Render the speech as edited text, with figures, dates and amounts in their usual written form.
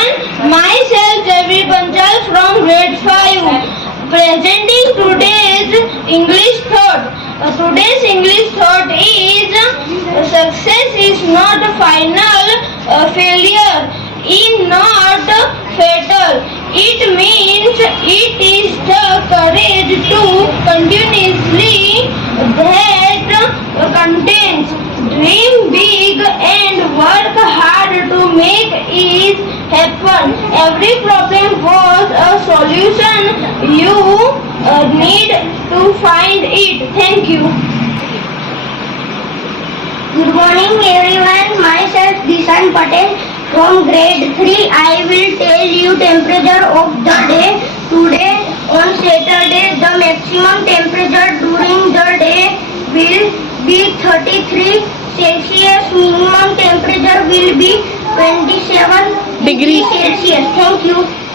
everyone. Myself Javi Panchal from grade 5. Presenting today's English thought. Today's English thought is success is not a final failure, is not fatal. It means it is the courage to continuously that contains. Dream big and work hard to make it happen. Every problem was a solution. You need to find it. Thank you. Good morning everyone. Myself Dishan Patel from grade 3. I will tell you temperature of the day. Today on Saturday the maximum temperature during the day will be 33 Celsius. Minimum temperature will be 27 degrees Celsius. Thank you.